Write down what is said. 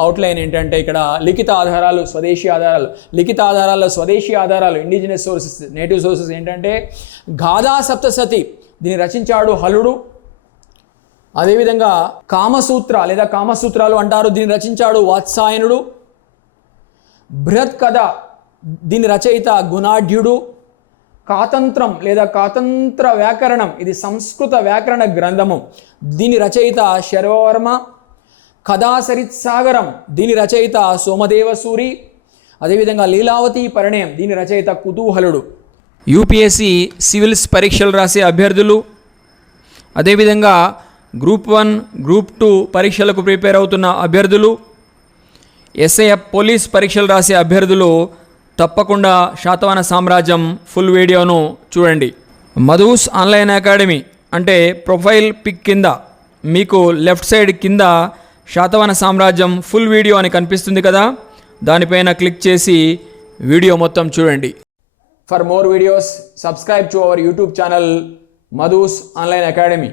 Outline ఏంటంటే ఇక్కడ లిఖిత ఆధారాలు, స్వదేశీ ఆధారాలు. లిఖిత ఆధారాల్లో స్వదేశీ ఆధారాలు, ఇండిజినస్ సోర్సెస్, నేటివ్ సోర్సెస్ ఏంటంటే గాథా సప్తసతి, దీన్ని రచించాడు హలుడు. అదేవిధంగా కామసూత్ర లేదా కామసూత్రాలు అంటారు, దీన్ని రచించాడు వాత్సాయనుడు. బృహత్ కథ, దీని రచయిత గుణాఢ్యుడు. కాతంత్రం లేదా కాతంత్ర వ్యాకరణం, ఇది సంస్కృత వ్యాకరణ గ్రంథము, దీని రచయిత శర్వవర్మ. కథాసరిత్సాగరం, దీని రచయిత సోమదేవసూరి. అదేవిధంగా లీలావతి పరిణయం, దీని రచయిత కుతూహలుడు. యూపీఎస్సి సివిల్స్ పరీక్షలు రాసే అభ్యర్థులు, అదేవిధంగా గ్రూప్ 1, గ్రూప్ 2 పరీక్షలకు ప్రిపేర్ అవుతున్న అభ్యర్థులు, ఎస్ఐఎఫ్ పోలీస్ పరీక్షలు రాసే అభ్యర్థులు తప్పకుండా శాతవాహన సామ్రాజ్యం ఫుల్ వీడియోను చూడండి. మధుస్ ఆన్లైన్ అకాడమీ అంటే ప్రొఫైల్ పిక్ కింద మీకు లెఫ్ట్ సైడ్ కింద శాతవాహన సామ్రాజ్యం ఫుల్ వీడియో అని కనిపిస్తుంది కదా, దానిపైన క్లిక్ చేసి వీడియో మొత్తం చూడండి. For more videos subscribe to our YouTube channel Madhu's online academy.